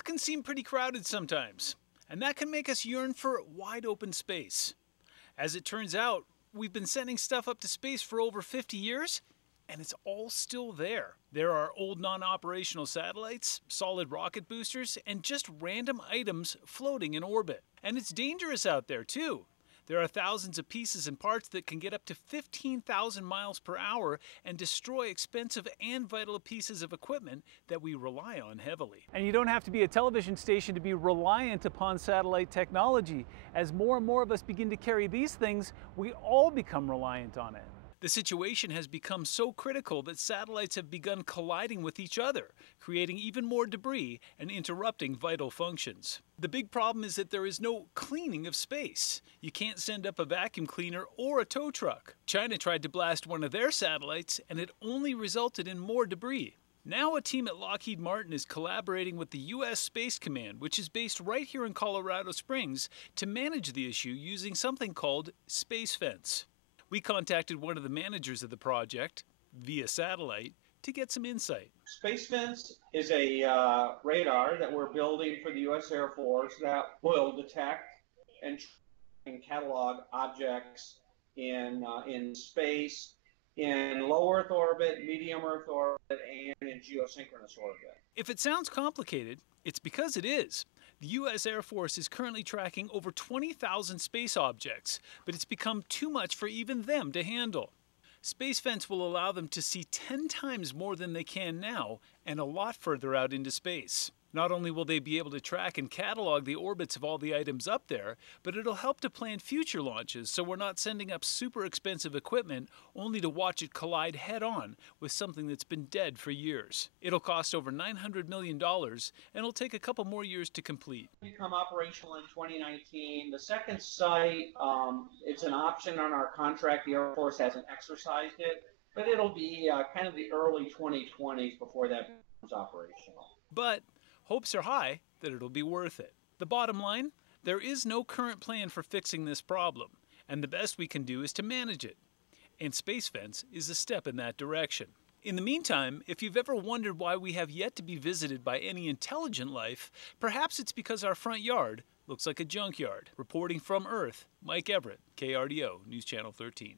Earth can seem pretty crowded sometimes, and that can make us yearn for wide open space. As it turns out, we've been sending stuff up to space for over 50 years, and it's all still there. There are old non-operational satellites, solid rocket boosters, and just random items floating in orbit. And it's dangerous out there too. There are thousands of pieces and parts that can get up to 15,000 miles per hour and destroy expensive and vital pieces of equipment that we rely on heavily. And you don't have to be a television station to be reliant upon satellite technology. As more and more of us begin to carry these things, we all become reliant on it. The situation has become so critical that satellites have begun colliding with each other, creating even more debris and interrupting vital functions. The big problem is that there is no cleaning of space. You can't send up a vacuum cleaner or a tow truck. China tried to blast one of their satellites, and it only resulted in more debris. Now a team at Lockheed Martin is collaborating with the U.S. Space Command, which is based right here in Colorado Springs, to manage the issue using something called Space Fence. We contacted one of the managers of the project, via satellite, to get some insight. Space Fence is a radar that we're building for the U.S. Air Force that will detect and catalog objects in space, in low Earth orbit, medium Earth orbit, and in geosynchronous orbit. If it sounds complicated, it's because it is. The U.S. Air Force is currently tracking over 20,000 space objects, but it's become too much for even them to handle. Space Fence will allow them to see 10 times more than they can now, and a lot further out into space. Not only will they be able to track and catalog the orbits of all the items up there, but it'll help to plan future launches so we're not sending up super expensive equipment only to watch it collide head-on with something that's been dead for years. It'll cost over $900 million, and it'll take a couple more years to complete. Become operational in 2019. The second site, it's an option on our contract. The Air Force hasn't exercised it, but it'll be kind of the early 2020s before that becomes operational. But hopes are high that it'll be worth it. The bottom line, there is no current plan for fixing this problem, and the best we can do is to manage it. And Space Fence is a step in that direction. In the meantime, if you've ever wondered why we have yet to be visited by any intelligent life, perhaps it's because our front yard looks like a junkyard. Reporting from Earth, Mike Everett, KRDO, News Channel 13.